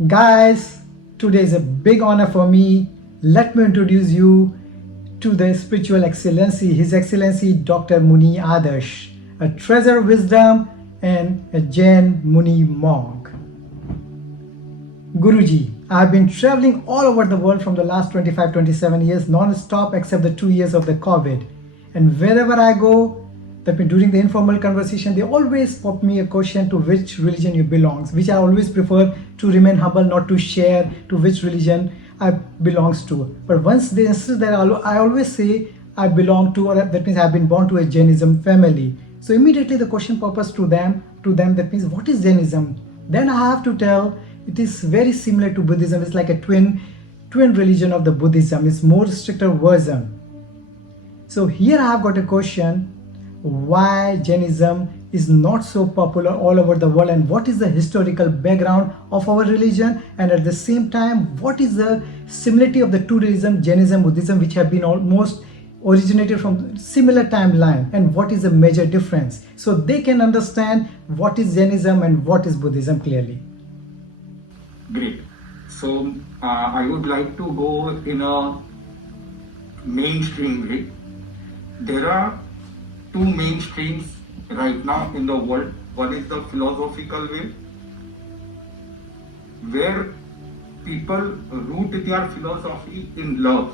Guys, today is a big honor for me. Let me introduce you to the spiritual excellency, His Excellency Dr. Muni Adarsh, a treasure of wisdom and a Jain Muni monk. Guruji, I have been traveling all over the world from the last 25-27 years non-stop except the 2 years of the COVID. And wherever I go, that means during the informal conversation, they always pop me a question to which religion you belongs, which I always prefer to remain humble, not to share to which religion I belongs to. But once they insist that I always say I belong to, or that means I've been born to a Jainism family. So immediately the question pops to them that means what is Jainism? Then I have to tell it is very similar to Buddhism. It's like a twin religion of the Buddhism. It's more stricter version. So here I have got a question: why Jainism is not so popular all over the world, and what is the historical background of our religion, and at the same time what is the similarity of the two religions, Jainism, Buddhism, which have been almost originated from similar timeline, and what is the major difference, so they can understand what is Jainism and what is Buddhism clearly. Great. So I would like to go in a mainstream way. There are two mainstreams right now in the world. One is the philosophical way, where people root their philosophy in love.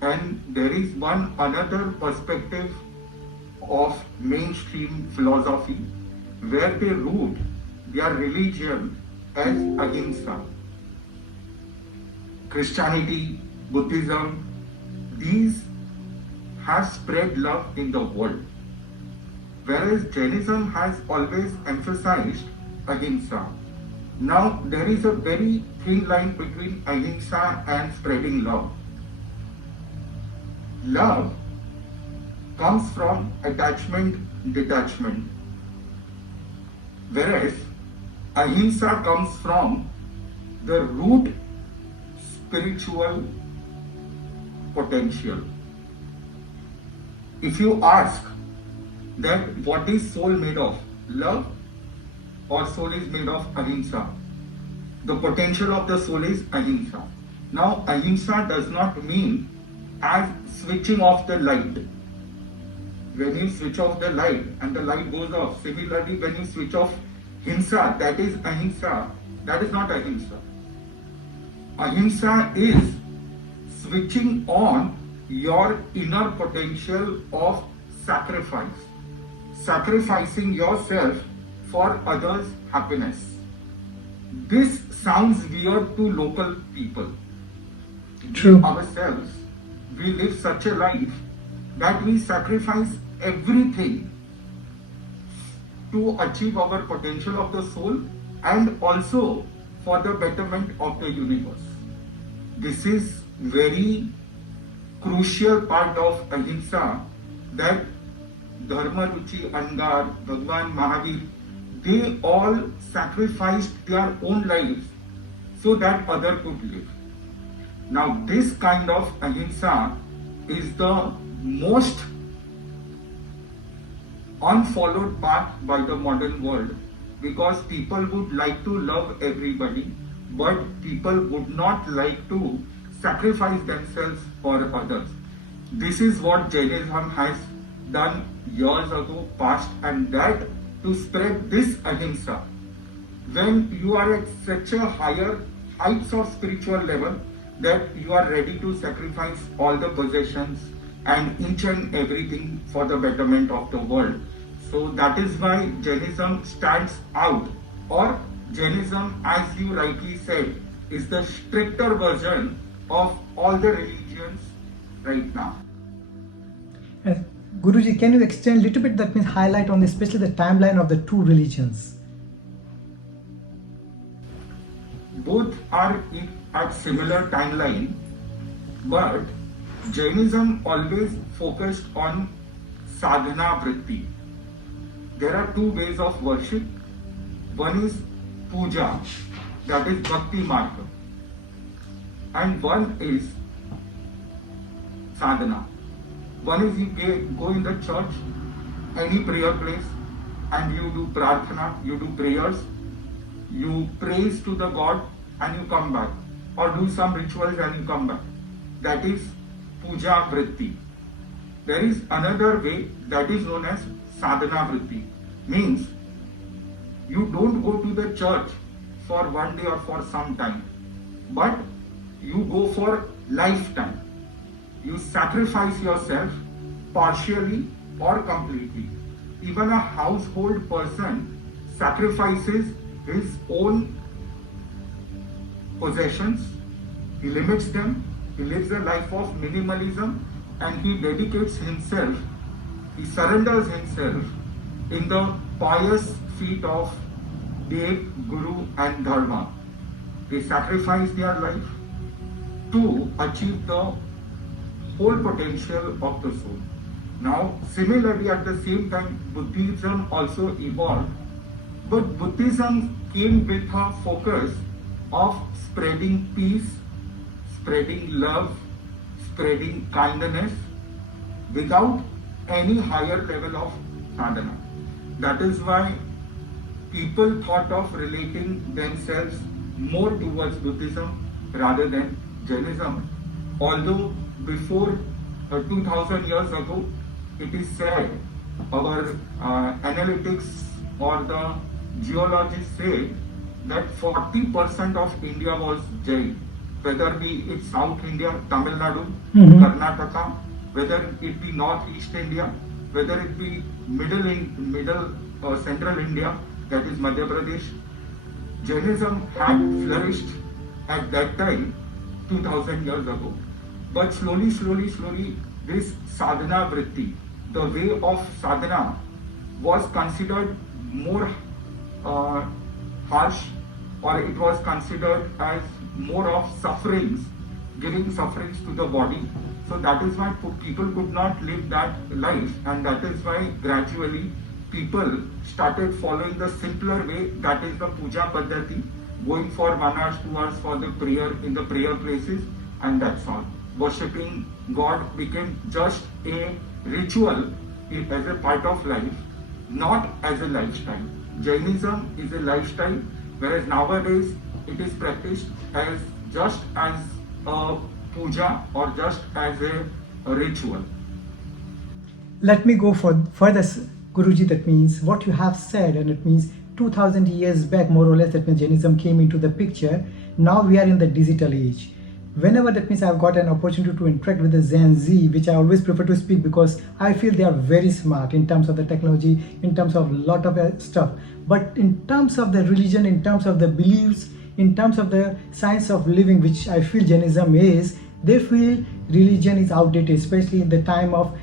And there is one another perspective of mainstream philosophy where they root their religion as Ahimsa. Christianity, Buddhism, these have spread love in the world, whereas Jainism has always emphasized Ahimsa. Now there is a very thin line between Ahimsa and spreading love. Love comes from attachment, detachment, whereas Ahimsa comes from the root spiritual potential. If you ask that what is soul made of, love, or soul is made of Ahimsa, the potential of the soul is Ahimsa. Now Ahimsa does not mean as switching off the light. When you switch off the light and the light goes off, similarly when you switch off Himsa, that is Ahimsa, that is not Ahimsa. Ahimsa is switching on your inner potential of sacrifice, sacrificing yourself for others' happiness. This sounds weird to local people. True. Ourselves, we live such a life that we sacrifice everything to achieve our potential of the soul and also for the betterment of the universe. This is very crucial part of Ahimsa, that Dharma, Ruchi, Angar, Bhagwan, Mahavir, they all sacrificed their own lives so that other could live. Now this kind of Ahimsa is the most unfollowed path by the modern world, because people would like to love everybody, but people would not like to sacrifice themselves for others. This is what Jainism has done years ago past, and that to spread this Ahimsa. When you are at such a higher heights of spiritual level that you are ready to sacrifice all the possessions and each and everything for the betterment of the world. So that is why Jainism stands out, or Jainism, as you rightly said, is the stricter version of all the religions right now. Guruji, can you extend a little bit, that means highlight on especially the timeline of the two religions? Both are at similar timeline, but Jainism always focused on sadhana vritti. There are two ways of worship. One is puja, that is bhakti marga, and one is sadhana. One is you go in the church, any prayer place, and you do prarthana, you do prayers, You praise to the god and you come back, or do some rituals and you come back. That is puja vritti. There is another way that is known as sadhana vritti. Means you don't go to the church for one day or for some time, but you go for lifetime. You sacrifice yourself partially or completely. Even a household person sacrifices his own possessions, he limits them, he lives a life of minimalism, and he dedicates himself, he surrenders himself in the pious feet of Dev, Guru and Dharma. They sacrifice their life to achieve the whole potential of the soul. Now, similarly, at the same time, Buddhism also evolved, but Buddhism came with a focus of spreading peace, spreading love, spreading kindness without any higher level of sadhana. That is why people thought of relating themselves more towards Buddhism rather than Jainism. Although before 2000 years ago, it is said, our analytics or the geologists say that 40% of India was Jain, whether be it South India, Tamil Nadu, Karnataka, whether it be Northeast India, whether it be middle central India, that is Madhya Pradesh. Jainism had flourished at that time, 2000 years ago. But slowly, this sadhana vritti, the way of sadhana, was considered more harsh, or it was considered as more of sufferings, giving sufferings to the body. So that is why people could not live that life, and that is why gradually people started following the simpler way, that is the puja paddhati, going for 1 hour, 2 hours for the prayer in the prayer places, and that's all. Worshipping God became just a ritual as a part of life, not as a lifestyle. Jainism is a lifestyle, whereas nowadays it is practiced as just as a puja or just as a ritual. Let me go for further, Guruji. That means what you have said, and it means 2000 years back, more or less, that means Jainism came into the picture. Now we are in the digital age. Whenever that means I've got an opportunity to interact with the GenZ, which I always prefer to speak because I feel they are very smart in terms of the technology, in terms of a lot of stuff. But in terms of the religion, in terms of the beliefs, in terms of the science of living, which I feel Jainism is, they feel religion is outdated, especially in the time of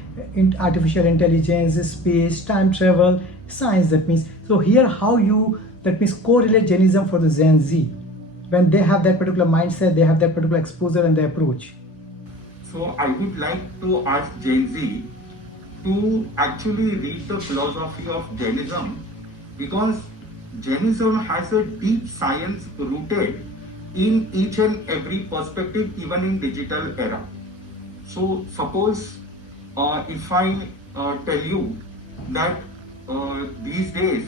artificial intelligence, space, time travel, science. That means, so here how you, that means correlate Jainism for the GenZ, when they have that particular mindset, they have that particular exposure and the approach. So I would like to ask GenZ to actually read the philosophy of Jainism, because Jainism has a deep science rooted in each and every perspective, even in digital era. So suppose if I tell you that these days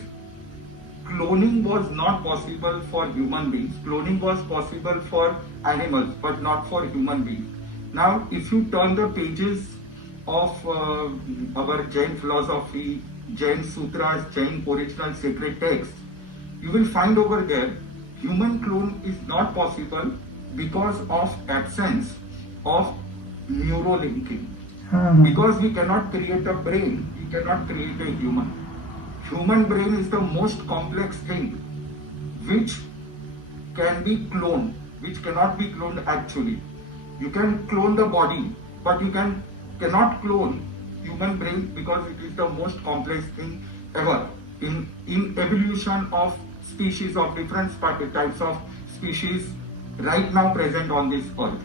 cloning was not possible for human beings, cloning was possible for animals but not for human beings. Now if you turn the pages of our Jain philosophy, Jain sutras, Jain original sacred texts, you will find over there human clone is not possible because of absence of neurolinking. Because we cannot create a brain, we cannot create a human. Human brain is the most complex thing which can be cloned, which cannot be cloned actually. You can clone the body, but you cannot clone human brain because it is the most complex thing ever. In evolution of species, of different types of species right now present on this earth.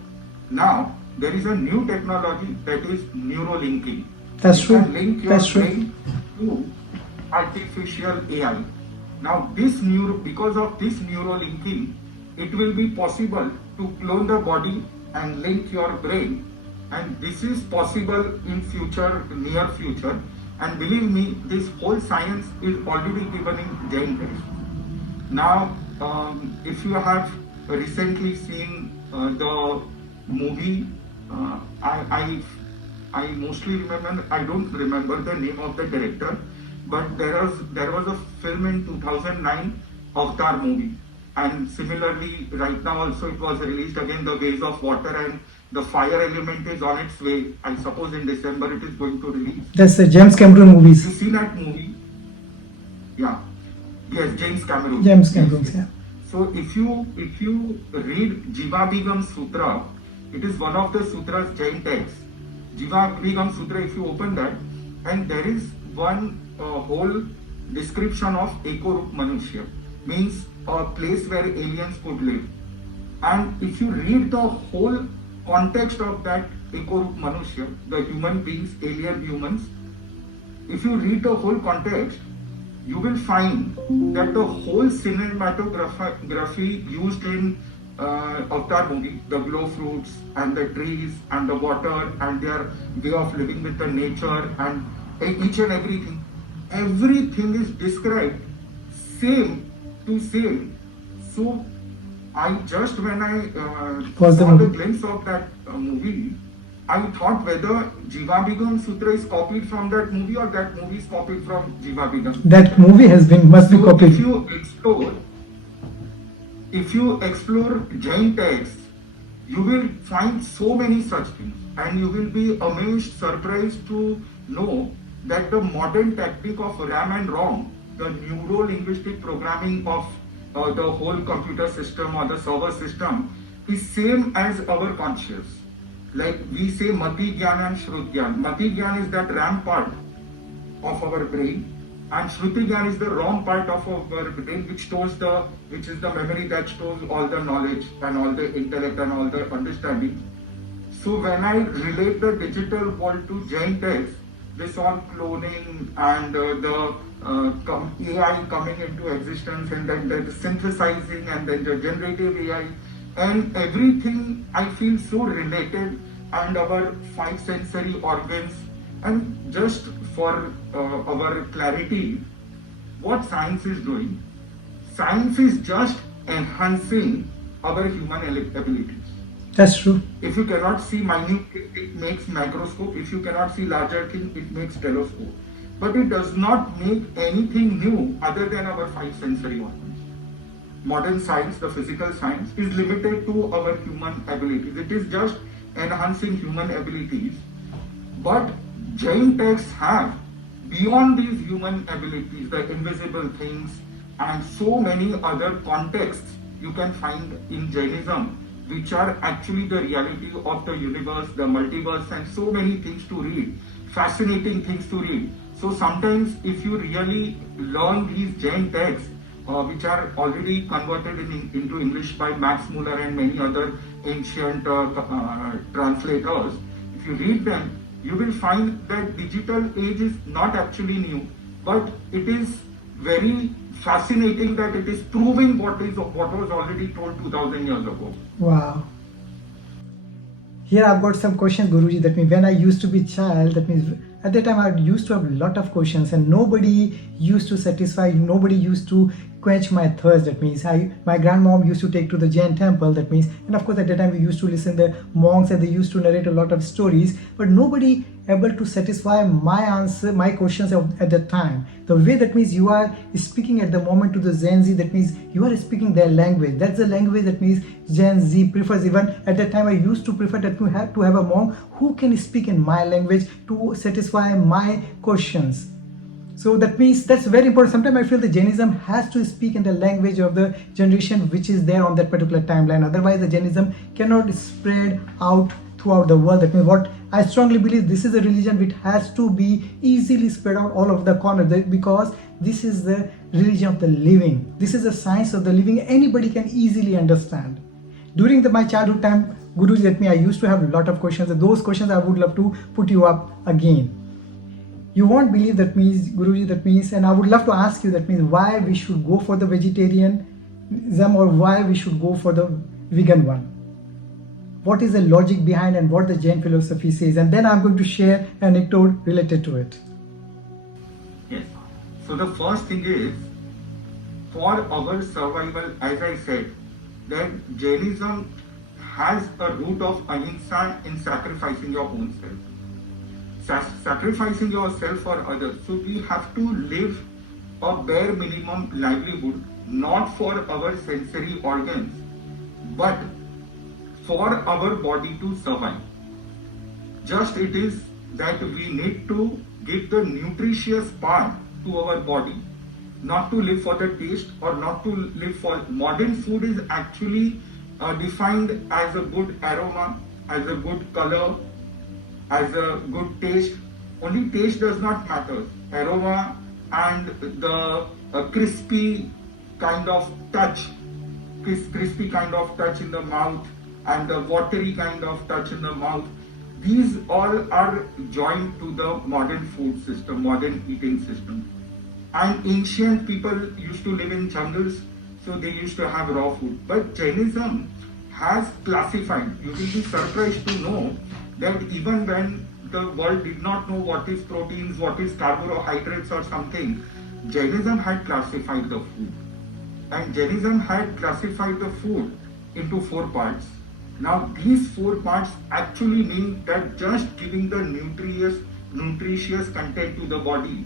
Now there is a new technology, that is neurolinking. That's true. You can link your brain to artificial AI. Now because of this neurolinking, it will be possible to clone the body and link your brain, and this is possible in future, near future, and believe me, this whole science is already given in Jain text. Now if you have recently seen the movie, I mostly remember, I don't remember the name of the director, but there was a film in 2009, Avatar movie, and similarly right now also it was released again, The Ways of Water, and the fire element is on its way. I suppose in December it is going to release. That's the James Cameron movies. You see that movie? Yeah. Yes, James Cameron. James Cameron, yeah. So if you read Jivabhigam Sutra, it is one of the sutras Jain text. Jivabhigam Sutra, if you open that, and there is one whole description of Eko Rup Manushya, means a place where aliens could live. And if you read the whole context of that Eko Rup Manushya, the human beings, alien humans, if you read the whole context, you will find that the whole cinematography used in Avatar movie, the glow fruits and the trees and the water and their way of living with the nature and each and everything is described same to same. So I just, when I saw the glimpse of that movie, I thought whether Jivabhigam Sutra is copied from that movie or that movie is copied from Jivabhigam Sutra. That movie must be copied. If you explore Jain texts, you will find so many such things, and you will be amazed, surprised to know that the modern technique of RAM and ROM, the neuro-linguistic programming of the whole computer system or the server system, is same as our conscious. Like we say Mati Gyan and Shrut Gyan. Mati Gyan is that RAM part of our brain, and Shruti Gyan is the ROM part of our brain, which is the memory that stores all the knowledge and all the intellect and all the understanding. So when I relate the digital world to Jain text, this all cloning and the AI coming into existence, and then the synthesizing and then the generative AI and everything, I feel so related, and our 5 sensory organs. And just for our clarity, what science is doing, science is just enhancing our human abilities. That's true. If you cannot see minute, it makes macroscope. If you cannot see larger thing, it makes telescope. But it does not make anything new other than our 5 sensory organs. Modern science, the physical science, is limited to our human abilities. It is just enhancing human abilities. But Jain texts have, beyond these human abilities, the invisible things and so many other contexts you can find in Jainism, which are actually the reality of the universe, the multiverse, and so many things to read, fascinating things to read. So sometimes if you really learn these Jain texts, which are already converted into English by Max Muller and many other ancient translators, if you read them, you will find that digital age is not actually new, but it is very fascinating that it is proving what was already told 2000 years ago. Wow. Here I've got some questions, Guruji. That means when I used to be a child, that means at that time I used to have a lot of questions, and nobody used to satisfy, nobody used to quench my thirst. That means my grandmom used to take to the Jain temple. That means, and of course at that time we used to listen to the monks, and they used to narrate a lot of stories, but nobody able to satisfy my questions at that time. The way, that means you are speaking at the moment to the GenZ, that means you are speaking their language. That's the language that means GenZ prefers. Even at that time I used to prefer that to have a monk who can speak in my language to satisfy my questions. So that means that's very important. Sometimes I feel the Jainism has to speak in the language of the generation which is there on that particular timeline. Otherwise the Jainism cannot spread out throughout the world. That means what I strongly believe, this is a religion which has to be easily spread out all over the corner, because this is the religion of the living. This is the science of the living. Anybody can easily understand. During my childhood time, Guruji, that means I used to have a lot of questions, and those questions I would love to put you up again. You won't believe, that means, Guruji, that means, and I would love to ask you, that means why we should go for the vegetarianism or why we should go for the vegan one. What is the logic behind and what the Jain philosophy says? And then I'm going to share an anecdote related to it. Yes. So the first thing is, for our survival, as I said, that Jainism has a root of Ahimsa in sacrificing your own self. Sacrificing yourself for others. So we have to live a bare minimum livelihood, not for our sensory organs, but for our body to survive. Just it is that we need to give the nutritious part to our body, not to live for the taste or not to live for. Modern food is actually defined as a good aroma, as a good color, as a good taste. Only taste does not matter. Aroma and the crispy kind of touch, crispy kind of touch in the mouth, and the watery kind of touch in the mouth, these all are joined to the modern food system, modern eating system. And ancient people used to live in jungles, so they used to have raw food. But Jainism has classified. You will be surprised to know that even when the world did not know what is proteins, what is carbohydrates or something, Jainism had classified the food. And Jainism had classified the food into 4 parts. Now these 4 parts actually mean that just giving the nutritious content to the body.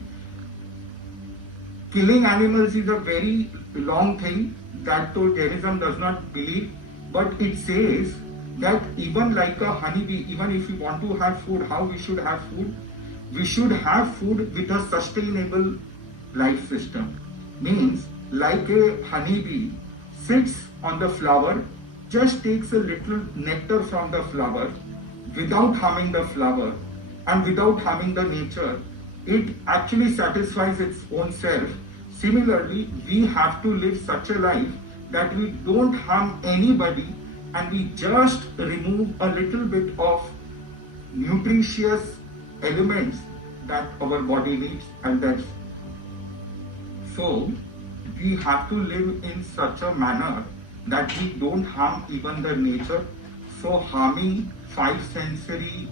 Killing animals is a very long thing that Jainism does not believe, but it says that even like a honeybee, even if we want to have food, how we should have food? We should have food with a sustainable life system. Means like a honeybee sits on the flower, just takes a little nectar from the flower without harming the flower and without harming the nature, it actually satisfies its own self. Similarly, we have to live such a life that we don't harm anybody and we just remove a little bit of nutritious elements that our body needs, and that's so we have to live in such a manner that we don't harm even the nature. So harming 5 sensory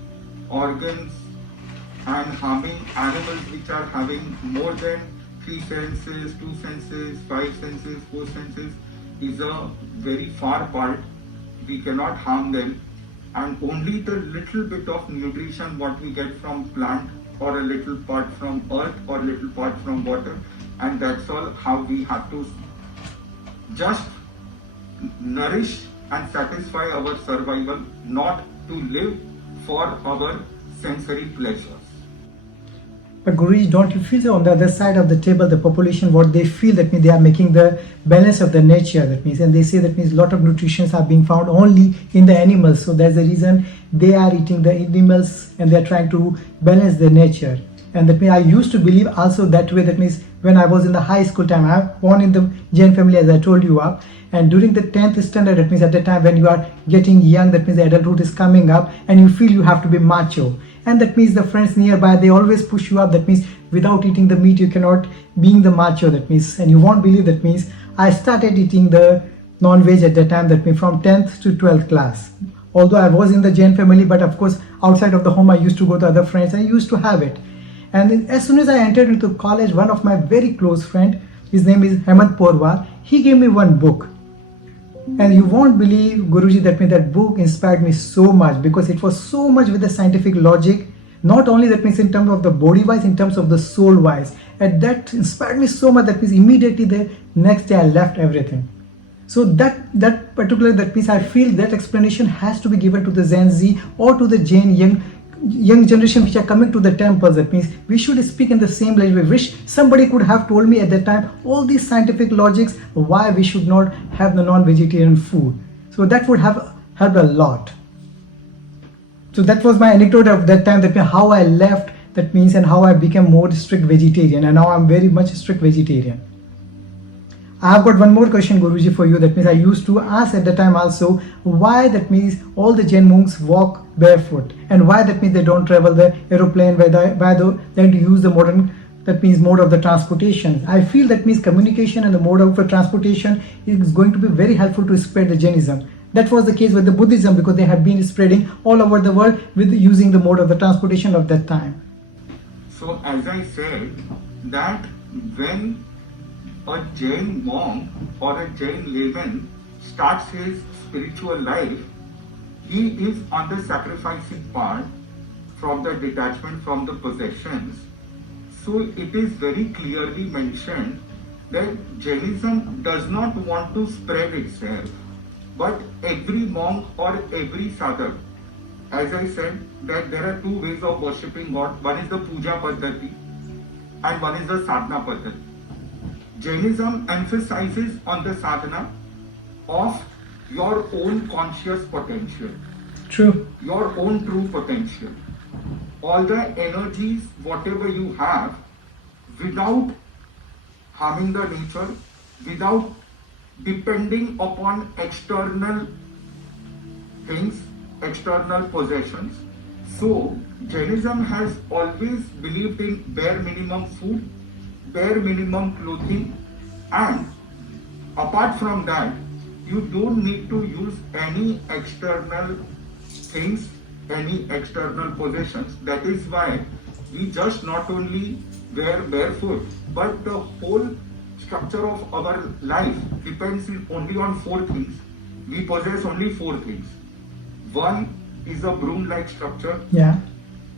organs and harming animals which are having more than 3 senses, 2 senses, 5 senses, 4 senses is a very far part. We cannot harm them, and only the little bit of nutrition what we get from plant, or a little part from earth, or a little part from water, and that's all how we have to just nourish and satisfy our survival, not to live for our sensory pleasures. But Guruji, don't you feel that on the other side of the table, the population, what they feel, that means they are making the balance of the nature, that means, and they say that means a lot of nutritions are being found only in the animals. So that's the reason they are eating the animals and they are trying to balance the nature. And that means I used to believe also that way. That means when I was in the high school time, I was born in the Jain family, as I told you up. And during the 10th standard, that means at the time when you are getting young, that means the adulthood is coming up and you feel you have to be macho. And that means the friends nearby, they always push you up. That means without eating the meat, you cannot being the macho. That means, and you won't believe, that means I started eating the non-veg at the time, that means from 10th to 12th class. Although I was in the Jain family, but of course, outside of the home, I used to go to other friends and I used to have it. And as soon as I entered into college, one of my very close friend, his name is Hemant Porwal, he gave me one book. And you won't believe, Guruji, that means that book inspired me so much, because it was so much with the scientific logic, not only that means in terms of the body wise, in terms of the soul wise. And that inspired me so much that means immediately the next day I left everything. So that means I feel that explanation has to be given to the GenZ or to the Jain young generation which are coming to the temples. That means we should speak in the same language. I wish somebody could have told me at that time all these scientific logics why we should not have the non-vegetarian food. So that would have helped a lot. So that was my anecdote of that time, that means how I left, that means, and how I became more strict vegetarian, and now I'm very much strict vegetarian. I have got one more question, Guruji, for you. That means I used to ask at the time also why that means all the Jain monks walk barefoot, and why that means they don't travel the aeroplane, why they use the modern, that means mode of the transportation. I feel that means communication and the mode of the transportation is going to be very helpful to spread the Jainism. That was the case with the Buddhism, because they had been spreading all over the world with using the mode of the transportation of that time. So as I said, that when a Jain monk or a Jain layman starts his spiritual life, he is on the sacrificing part from the detachment from the possessions. So it is very clearly mentioned that Jainism does not want to spread itself, but every monk or every sadhak, as I said, that there are two ways of worshipping God. One is the puja paddhati and one is the sadhana paddhati. Jainism emphasizes on the sadhana of your own conscious potential, True. your own true potential. All the energies, whatever you have, without harming the nature, without depending upon external things, external possessions. So, Jainism has always believed in bare minimum food, bare minimum clothing, and apart from that, you don't need to use any external things, any external possessions. That is why we just not only wear barefoot, but the whole structure of our life depends only on four things. We possess only four things. One is a broom-like structure. Yeah,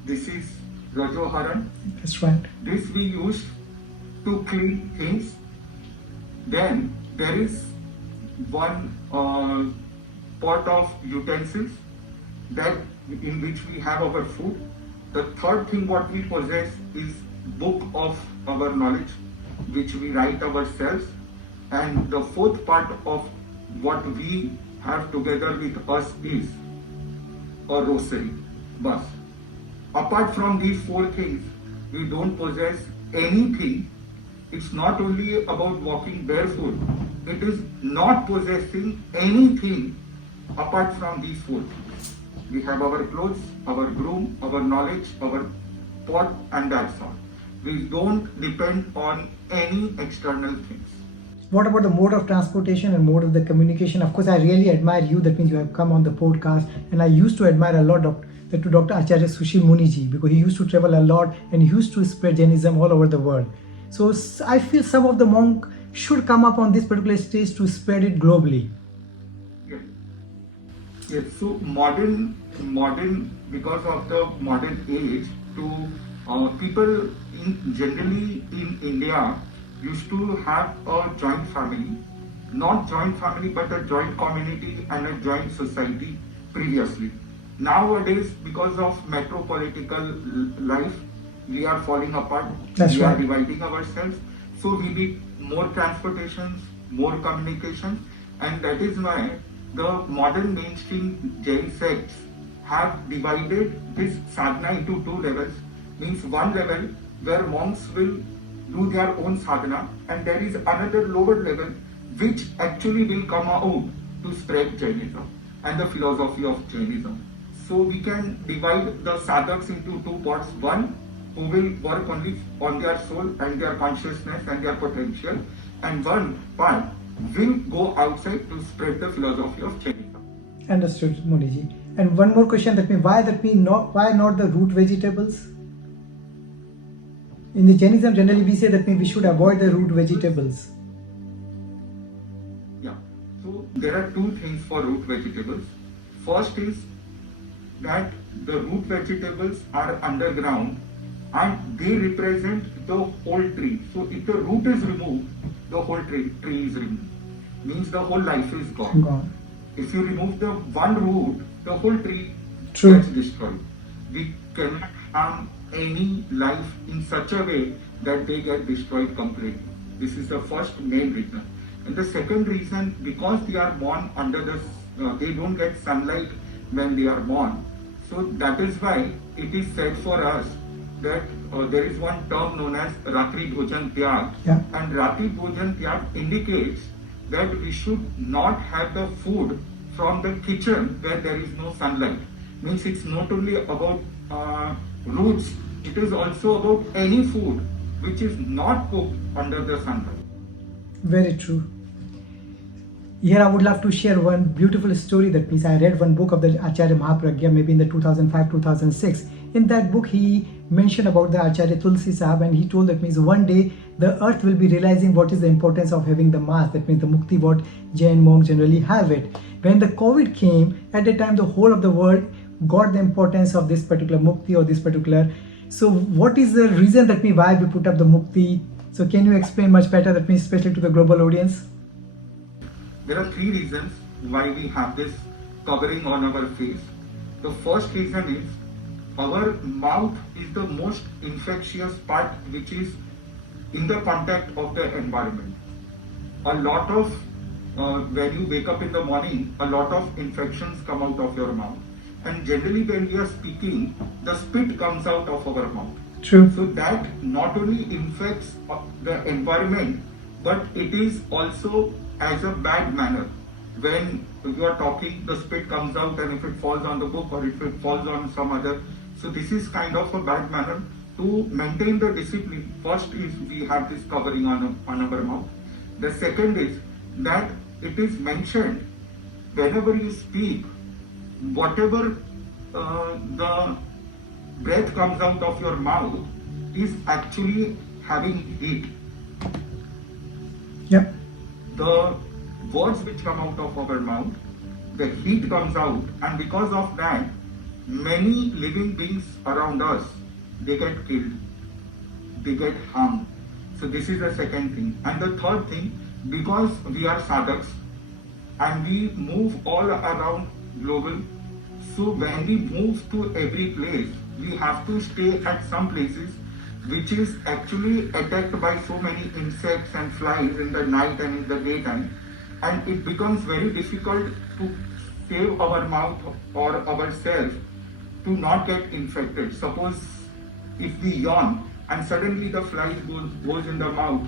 This is Rajoharan. that's right. This we use to clean things. Then there is one pot of utensils that in which we have our food. The third thing what we possess is book of our knowledge, which we write ourselves. And the fourth part of what we have together with us is a rosary. Bus. Apart from these four things, we don't possess anything. It's not only about walking barefoot, it is not possessing anything apart from these four things. We have our clothes, our broom, our knowledge, our pot, and that's all. We don't depend on any external things. What about the mode of transportation and mode of the communication? Of course, I really admire you. That means you have come on the podcast. And I used to admire a lot to Dr. Acharya Sushil Muniji, because he used to travel a lot and he used to spread Jainism all over the world. So I feel some of the monks should come up on this particular stage to spread it globally. Yes. Yes. So modern, because of the modern age, people generally in India used to have a joint family, not joint family, but a joint community and a joint society previously. Nowadays, because of metropolitical life, we are falling apart. That's we right. are dividing ourselves. So we need more transportations, more communication, and that is why the modern mainstream Jain sects have divided this sadhana into two levels. Means one level where monks will do their own sadhana, and there is another lower level which actually will come out to spread Jainism and the philosophy of Jainism. So we can divide the sadhaks into two parts. One who will work only on their soul and their consciousness and their potential, and one part will go outside to spread the philosophy of Jainism. Understood, Muniji. And one more question, why not the root vegetables? In the Jainism, generally we say that we should avoid the root vegetables. Yeah. So there are two things for root vegetables. First is that the root vegetables are underground and they represent the whole tree. So if the root is removed, the whole tree is removed. Means the whole life is gone. If you remove the one root, the whole tree gets destroyed. We cannot harm any life in such a way that they get destroyed completely. This is the first main reason. And the second reason, because they are born under the, they don't get sunlight when they are born. So that is why it is said for us that there is one term known as Ratri Bhojan Tyag. Yeah. And Ratri Bhojan Tyag indicates that we should not have the food from the kitchen where there is no sunlight. Means it's not only about roots, it is also about any food which is not cooked under the sunlight. Very true. Here I would love to share one beautiful story. That means I read one book of the Acharya Mahapragya maybe in the 2005-2006, in that book he mentioned about the Acharya Tulsi Sahib, and he told that means one day the earth will be realizing what is the importance of having the mass. That means the mukti what Jain monks generally have it. When the COVID came, at the time the whole of the world got the importance of this particular mukti or this particular. So what is the reason that means why we put up the mukti? So can you explain much better, that means especially to the global audience? There are three reasons why we have this covering on our face. The first reason is our mouth is the most infectious part which is in the contact of the environment. A lot of, when you wake up in the morning, a lot of infections come out of your mouth. And generally when we are speaking, the spit comes out of our mouth. True. So that not only infects the environment, but it is also as a bad manner. When you are talking, the spit comes out, and if it falls on the book or if it falls on some other. So this is kind of a bad manner. To maintain the discipline, first is we have this covering on our mouth. The second is that it is mentioned whenever you speak, whatever the breath comes out of your mouth is actually having heat. Yep. The words which come out of our mouth, the heat comes out, and because of that, many living beings around us, they get killed, they get harmed. So this is the second thing. And the third thing, because we are sadhaks and we move all around global, so when we move to every place, we have to stay at some places which is actually attacked by so many insects and flies in the night and in the daytime, and it becomes very difficult to save our mouth or ourselves to not get infected. Suppose if we yawn and suddenly the fly goes in the mouth,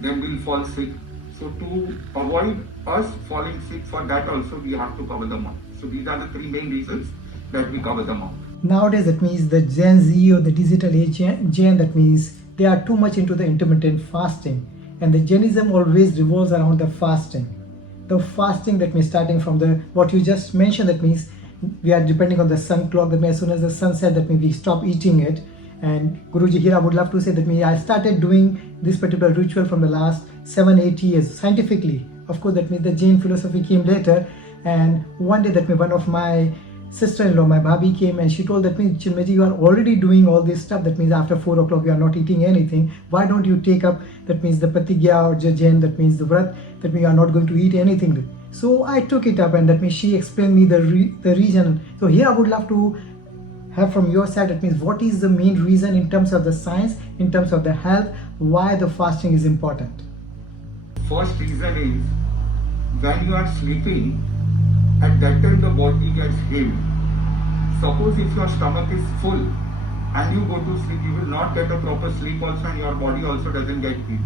then we'll fall sick. So to avoid us falling sick, for that also we have to cover the mouth. So these are the three main reasons that we cover the mouth. Nowadays, that means the Gen Z or the digital age Jain, that means they are too much into the intermittent fasting, and the Jainism always revolves around the fasting. The fasting, that means starting from the what you just mentioned, that means we are depending on the sun clock. That means as soon as the sun set, that means we stop eating it. And Guruji, here I would love to say that means I started doing this particular ritual from the last 7-8 years scientifically. Of course, that means the Jain philosophy came later. And one day, that means one of my sister-in-law, my bhabhi, came and she told that means, Chinmayji, you are already doing all this stuff. That means after 4 o'clock you are not eating anything. Why don't you take up, that means the pratigya or Jain, that means the vrat, that means you are not going to eat anything. So I took it up, and that means she explained me the reason. So here I would love to have from your side, that means what is the main reason in terms of the science, in terms of the health, why the fasting is important? First reason is when you are sleeping, at that time the body gets healed. Suppose if your stomach is full and you go to sleep, you will not get a proper sleep also, and your body also doesn't get healed.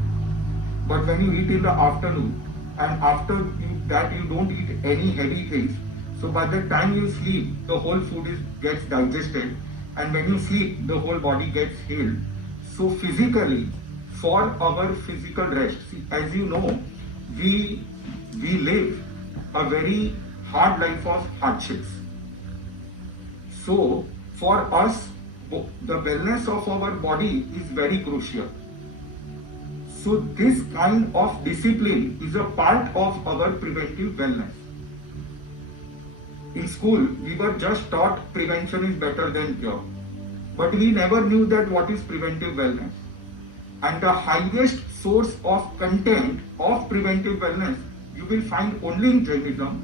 But when you eat in the afternoon, and after that you don't eat any heavy things, so by the time you sleep, the whole food gets digested, and when you sleep, the whole body gets healed. So physically, for our physical rest, see, as you know, we live a very hard life of hardships. So for us, the wellness of our body is very crucial. So this kind of discipline is a part of our preventive wellness. In school, we were just taught prevention is better than cure. But we never knew that what is preventive wellness. And the highest source of content of preventive wellness you will find only in Jainism,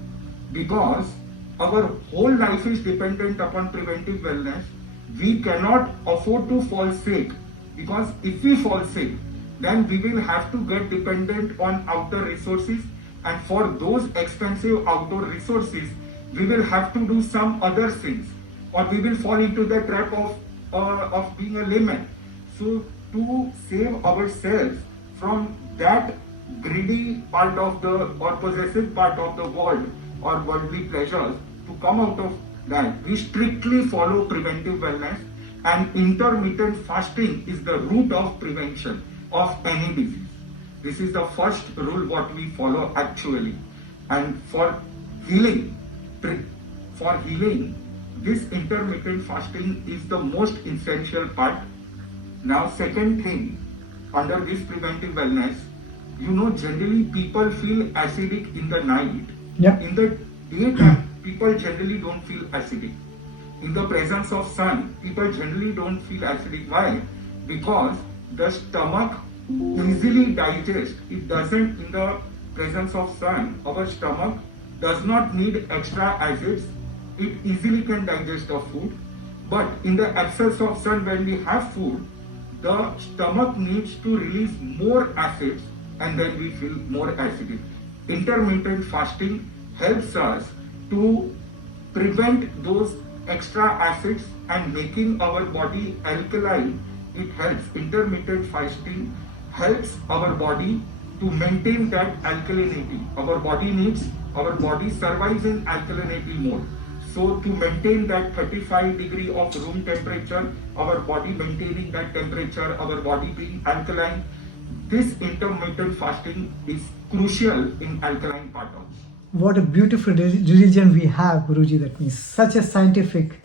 because our whole life is dependent upon preventive wellness. We cannot afford to fall sick, because if we fall sick, then we will have to get dependent on outer resources, and for those expensive outdoor resources, we will have to do some other things, or we will fall into the trap of being a layman. So to save ourselves from that greedy part of the, or possessive part of the world, or worldly pleasures, to come out of that, we strictly follow preventive wellness, and intermittent fasting is the root of prevention of any disease. This is the first rule what we follow actually. And for healing, this intermittent fasting is the most essential part. Now, second thing, under this preventive wellness, generally people feel acidic in the night. Yeah. In the daytime, people generally don't feel acidic. In the presence of sun, people generally don't feel acidic. Why? Because the stomach easily digests. It doesn't, in the presence of sun, our stomach does not need extra acids. It easily can digest the food. But in the absence of sun, when we have food, the stomach needs to release more acids and then we feel more acidic. Intermittent fasting helps us to prevent those extra acids and making our body alkaline. It helps. Intermittent fasting helps our body to maintain that alkalinity. Our body survives in alkalinity mode. So to maintain that 35 degree of room temperature, our body maintaining that temperature, our body being alkaline, this intermittent fasting is crucial in alkaline part of. What a beautiful religion we have, Guruji. That means such a scientific